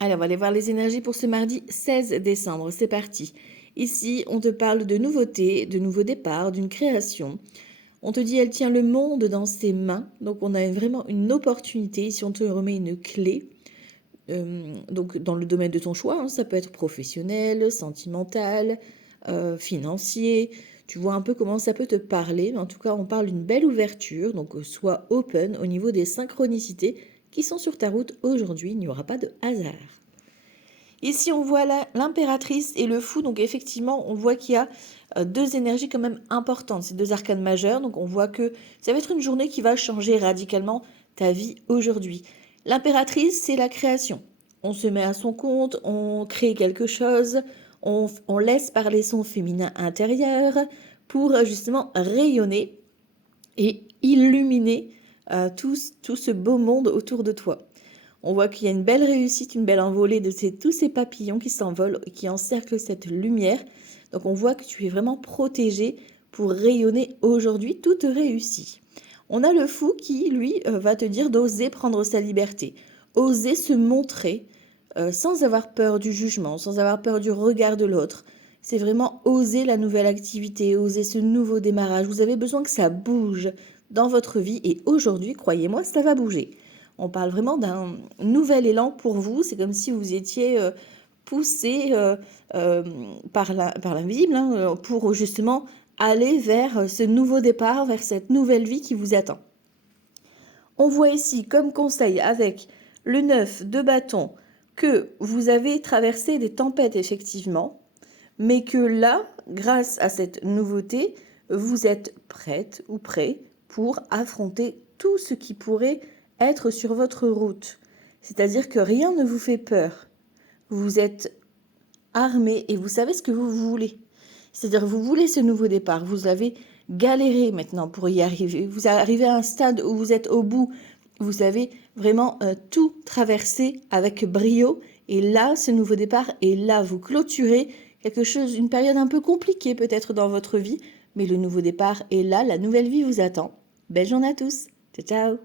Allez, on va aller voir les énergies pour ce mardi 16 décembre. C'est parti. Ici, on te parle de nouveautés, de nouveaux départs, d'une création. On te dit elle tient le monde dans ses mains. Donc, on a vraiment une opportunité. Ici, on te remet une clé. Donc, dans le domaine de ton choix, hein, ça peut être professionnel, sentimental, financier. Tu vois un peu comment ça peut te parler. Mais en tout cas, on parle d'une belle ouverture. Donc, sois open au niveau des synchronicités qui sont sur ta route aujourd'hui. Il n'y aura pas de hasard. Ici, on voit l'impératrice et le fou. Donc, effectivement, on voit qu'il y a deux énergies quand même importantes. Ces deux arcanes majeures. Donc, on voit que ça va être une journée qui va changer radicalement ta vie aujourd'hui. L'impératrice, c'est la création. On se met à son compte, on crée quelque chose, on laisse parler son féminin intérieur pour justement rayonner et illuminer tout ce beau monde autour de toi. On voit qu'il y a une belle réussite, une belle envolée de tous ces papillons qui s'envolent et qui encerclent cette lumière. Donc on voit que tu es vraiment protégé pour rayonner aujourd'hui, tout te réussit. On a le fou qui, lui, va te dire d'oser prendre sa liberté, oser se montrer sans avoir peur du jugement, sans avoir peur du regard de l'autre. C'est vraiment oser la nouvelle activité, oser ce nouveau démarrage. Vous avez besoin que ça bouge dans votre vie et aujourd'hui, croyez-moi, ça va bouger. On parle vraiment d'un nouvel élan pour vous. C'est comme si vous étiez poussé par l'invisible hein, pour justement aller vers ce nouveau départ, vers cette nouvelle vie qui vous attend. On voit ici comme conseil avec le 9 de bâton que vous avez traversé des tempêtes effectivement, mais que là, grâce à cette nouveauté, vous êtes prête ou prêt pour affronter tout ce qui pourrait être sur votre route. C'est-à-dire que rien ne vous fait peur. Vous êtes armé et vous savez ce que vous voulez. C'est-à-dire vous voulez ce nouveau départ. Vous avez galéré maintenant pour y arriver. Vous arrivez à un stade où vous êtes au bout. Vous avez vraiment tout traversé avec brio. Et là, ce nouveau départ est là. Vous clôturez quelque chose, une période un peu compliquée peut-être dans votre vie. Mais le nouveau départ est là. La nouvelle vie vous attend. Belle journée à tous. Ciao, ciao.